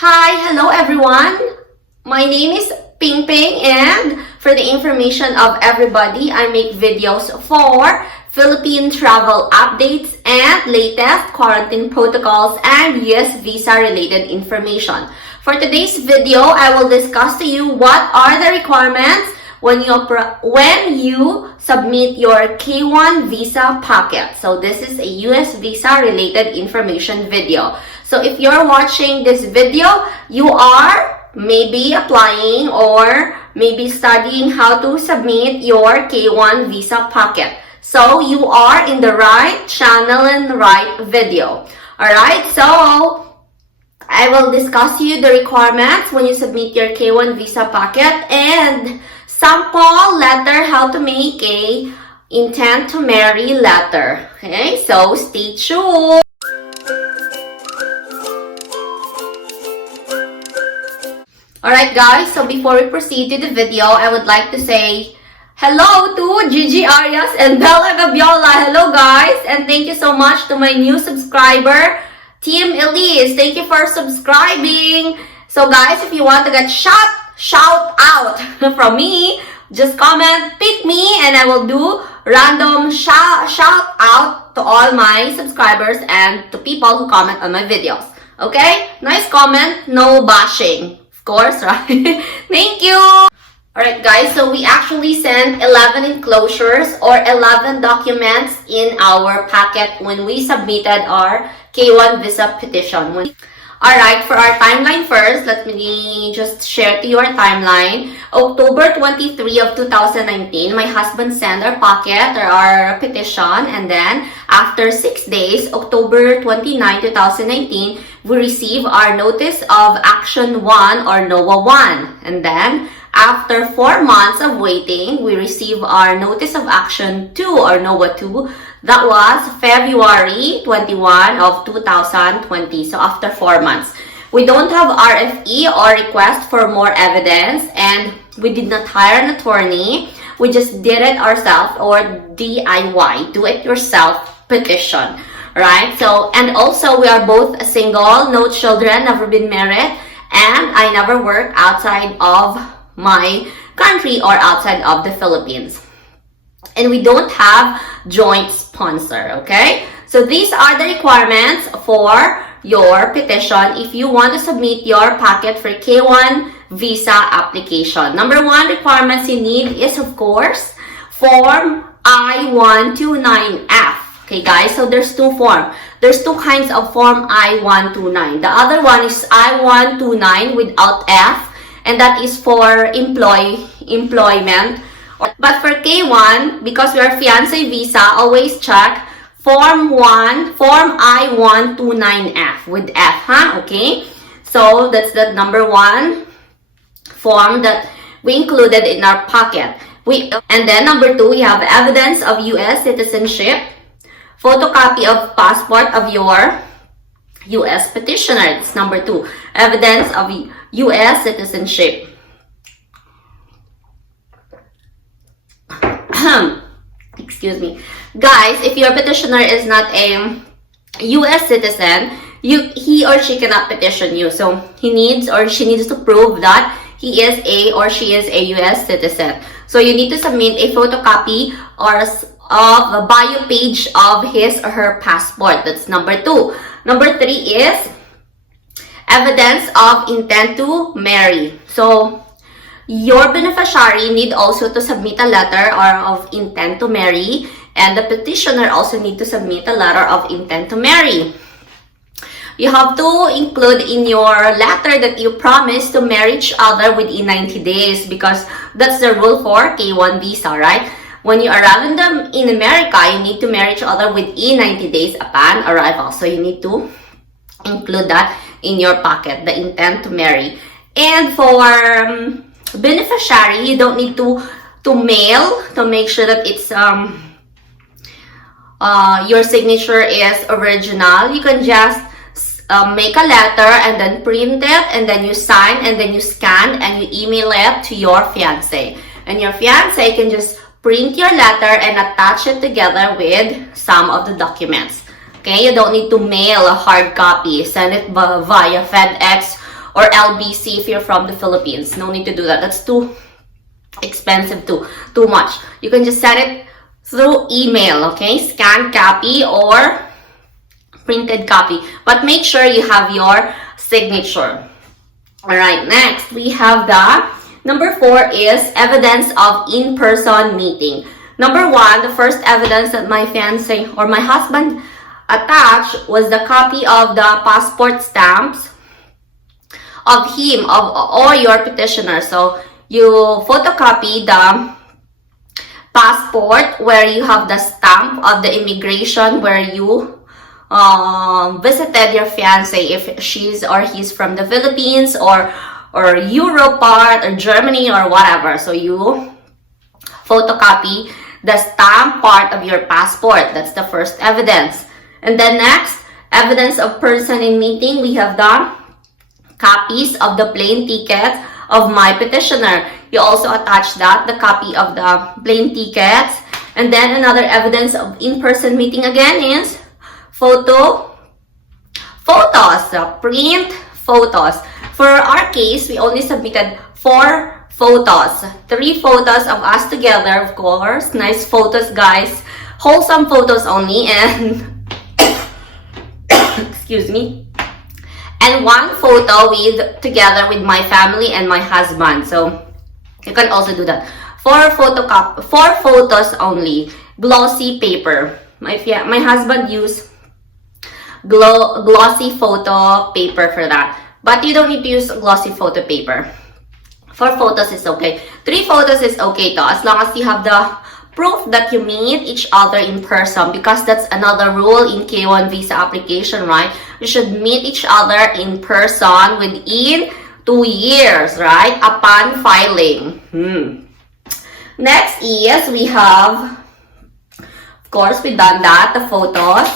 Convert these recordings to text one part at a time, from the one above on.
Hi, hello everyone. My name is Ping Ping, and for the information of everybody, I make videos for Philippine travel updates and latest quarantine protocols and US visa related information. For today's video, I will discuss to you what are the requirements when you submit your K-1 visa packet. So this is a US visa related information video. So if you're watching this video, you are maybe applying or maybe studying how to submit your K-1 visa packet. So you are in the right channel and right video. Alright, so I will discuss you the requirements when you submit your K-1 visa packet and sample letter how to make a intent to marry letter. Okay, so stay tuned. Alright guys, so before we proceed to the video, I would like to say hello to Gigi Arias and Bella Gabiola. Hello guys, and thank you so much to my new subscriber, Team Elise. Thank you for subscribing. So guys, if you want to get shout out from me, just comment, pick me, and I will do random shout out to all my subscribers and to people who comment on my videos. Okay? Nice comment, no bashing. Course, right? Thank you. Alright guys, so we actually sent 11 enclosures or 11 documents in our packet when we submitted our K-1 visa petition. Alright, for our timeline first, let me just share to you our timeline. October 23 of 2019, my husband sent our packet or our petition, and then after 6 days, October 29, 2019, we receive our Notice of Action 1 or NOAA 1. And then, after 4 months of waiting, we receive our Notice of Action 2 or NOAA 2. That was February 21 of 2020. So, after 4 months. We don't have RFE or request for more evidence, and we did not hire an attorney. We just did it ourselves, or DIY, do-it-yourself petition. Right? So, and also we are both single, no children, never been married, and I never work outside of my country or outside of the Philippines. And we don't have joint sponsor, okay? So these are the requirements for your petition if you want to submit your packet for K-1 visa application. Number 1 requirements you need is, of course, Form I-129F. Okay guys, so there's two forms. There's two kinds of Form I-129. The other one is I-129 without F, and that is for employment. But for K-1, because we are fiancé visa, always check Form I-129F with F, huh? Okay? So that's the number 1 form that we included in our packet. And then number 2, we have evidence of US citizenship, photocopy of passport of your US petitioner. It's number 2. Evidence of US citizenship. Excuse me. Guys, if your petitioner is not a US citizen, he or she cannot petition you. So he needs or she needs to prove that he is a or she is a US citizen. So you need to submit a photocopy or of a bio page of his or her passport. That's number 2. Number 3 is evidence of intent to marry. So your beneficiary need also to submit a letter or of intent to marry, and the petitioner also need to submit a letter of intent to marry. You have to include in your letter that you promise to marry each other within 90 days because that's the rule for K-1 visa, right? When you arrive in America, you need to marry each other within 90 days upon arrival. So you need to include that in your packet, the intent to marry. And for beneficiary, you don't need to mail to make sure that it's your signature is original. You can just make a letter and then print it, and then you sign, and then you scan and you email it to your fiancé. And your fiancé can just print your letter and attach it together with some of the documents. Okay, you don't need to mail a hard copy. Send it via FedEx or LBC if you're from the Philippines. No need to do that. That's too expensive, too much. You can just send it through email, okay? Scanned copy or printed copy. But make sure you have your signature. Alright, next we have the number 4 is evidence of in-person meeting. Number 1, the first evidence that my fiancé or my husband attached was the copy of the passport stamps of him or your petitioner. So you photocopy the passport where you have the stamp of the immigration where you visited your fiancé, if she's or he's from the Philippines or Europe part or Germany or whatever. So you photocopy the stamp part of your passport. That's the first evidence. And then next, evidence of person in meeting, we have the copies of the plane tickets of my petitioner. You also attach that, the copy of the plane tickets. And then another evidence of in-person meeting again is photos, print photos. For our case, we only submitted 4 photos. 3 photos of us together, of course. Nice photos, guys. Wholesome photos only. And excuse me. And 1 photo together with my family and my husband. So you can also do that. 4 photos only. Glossy paper. My husband used glossy photo paper for that. But you don't need to use glossy photo paper. 4 photos is okay. 3 photos is okay though, as long as you have the proof that you meet each other in person, because that's another rule in K-1 visa application, right? You should meet each other in person within 2 years, right? Upon filing. Next is we have, of course, we done that, the photos.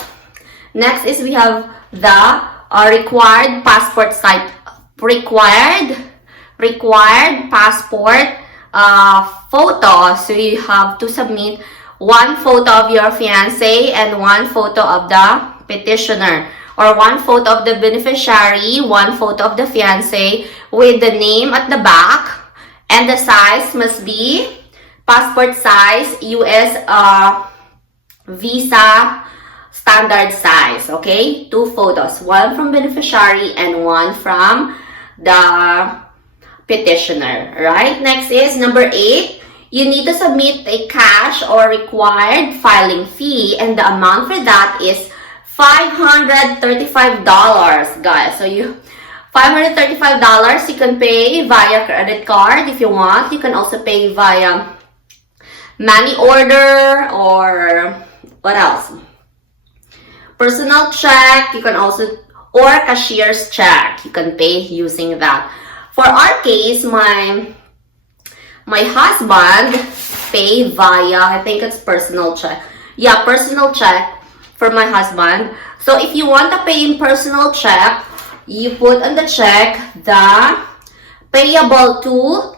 Next is we have the required passport site, required passport photo. So you have to submit 1 photo of your fiancé and 1 photo of the petitioner, or 1 photo of the beneficiary, 1 photo of the fiancé with the name at the back, and the size must be passport size, US visa standard size, okay? 2 photos, 1 from beneficiary and 1 from the petitioner, right? Next is number 8. You need to submit a cash or required filing fee, and the amount for that is $535, guys. So $535, you can pay via credit card if you want. You can also pay via money order, or what else? Personal check. You can also, or cashier's check. You can pay using that. For our case, my husband pay via, I think it's personal check. Yeah, personal check for my husband. So if you want to pay in personal check, you put on the check the payable to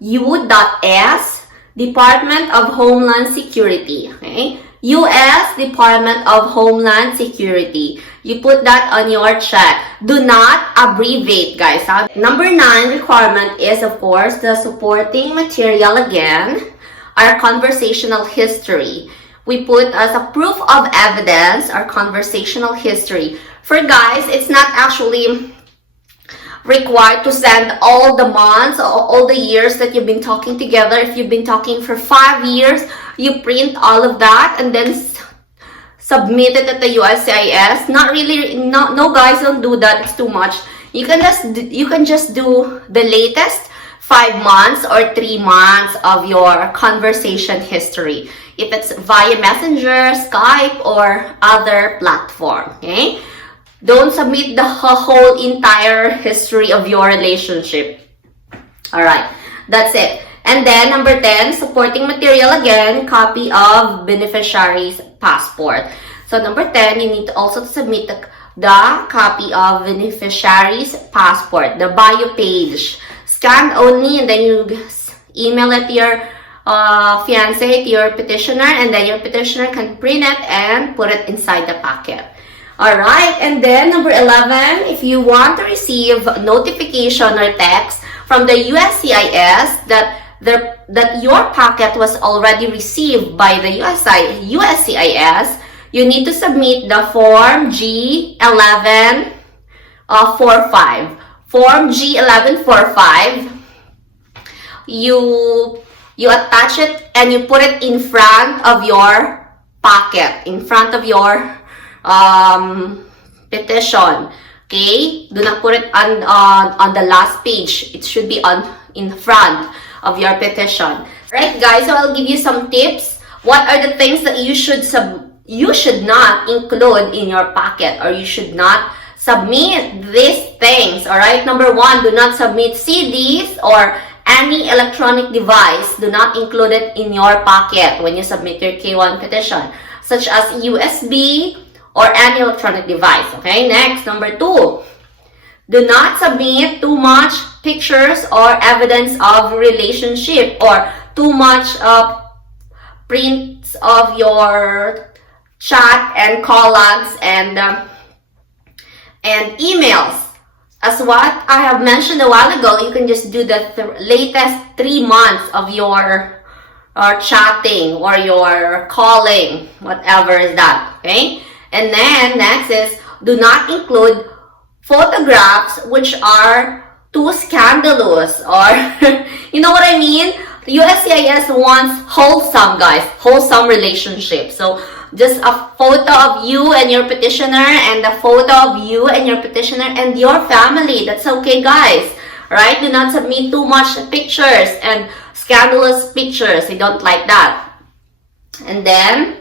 U.S. Department of Homeland Security. Okay? U.S. Department of Homeland Security. You put that on your check. Do not abbreviate, guys. Number 9 requirement is, of course, the supporting material again. Our conversational history. We put as a proof of evidence our conversational history. For guys, it's not actually required to send all the months, all the years that you've been talking together. If you've been talking for 5 years, you print all of that and then submit it at the USCIS. Not really, no guys, don't do that. It's too much. You can just do the latest 5 months or 3 months of your conversation history. If it's via Messenger, Skype, or other platform, okay? Don't submit the whole entire history of your relationship. Alright, that's it. And then number 10, supporting material again, copy of beneficiary's passport. So number 10, you need to also submit the copy of beneficiary's passport, the bio page. Scan only, and then you email it to your fiancé, to your petitioner, and then your petitioner can print it and put it inside the packet. Alright, and then number 11, if you want to receive notification or text from the USCIS that your packet was already received by the USCIS, you need to submit the Form G1145. Form G1145, you attach it and you put it in front of your packet, in front of your petition. Okay, do not put it on the last page. It should be in front of your petition. Right, guys, so I'll give you some tips. What are the things that you should not include in your packet, or you should not submit these things? All right, number 1, do not submit CDs or any electronic device. Do not include it in your packet when you submit your K-1 petition, such as USB or any electronic device. Okay, next, number 2, do not submit too much pictures or evidence of relationship, or too much prints of your chat and call logs and emails. As what I have mentioned a while ago, you can just do the latest 3 months of your chatting or your calling, whatever is that, okay? And then next is, do not include photographs which are too scandalous, or you know what I mean? The USCIS wants wholesome, guys, wholesome relationships. So just a photo of you and your petitioner, and a photo of you and your petitioner and your family. That's okay, guys. Right? Do not submit too much pictures and scandalous pictures. They don't like that. And then,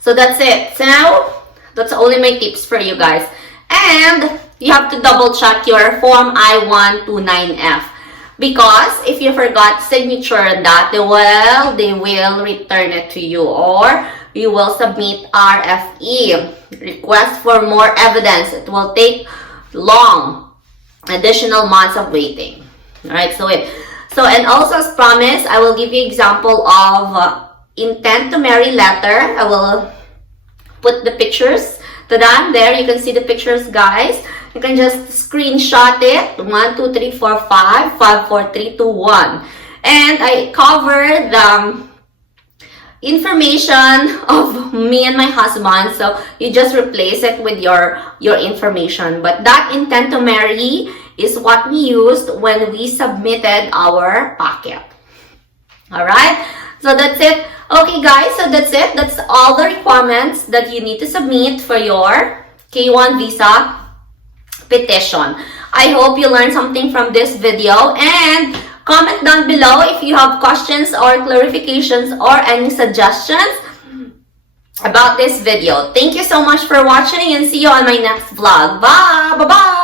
so that's it. So that's only my tips for you guys. And you have to double check your Form I-129F. Because if you forgot signature on that, they will return it to you, or you will submit RFE, request for more evidence. It will take long, additional months of waiting. Alright, so and also as promised, I will give you example of intent to marry letter. I will put the pictures to that. There you can see the pictures, guys. You can just screenshot it. 1, 2, 3, 4, 5, 5, 4, 3, 2, 1. And I covered the information of me and my husband. So you just replace it with your information. But that intent to marry is what we used when we submitted our packet. Alright? So that's it. Okay, guys. So that's it. That's all the requirements that you need to submit for your K-1 visa petition. I hope you learned something from this video, and comment down below if you have questions or clarifications or any suggestions about this video. Thank you so much for watching, and see you on my next vlog. Bye! Bye-bye!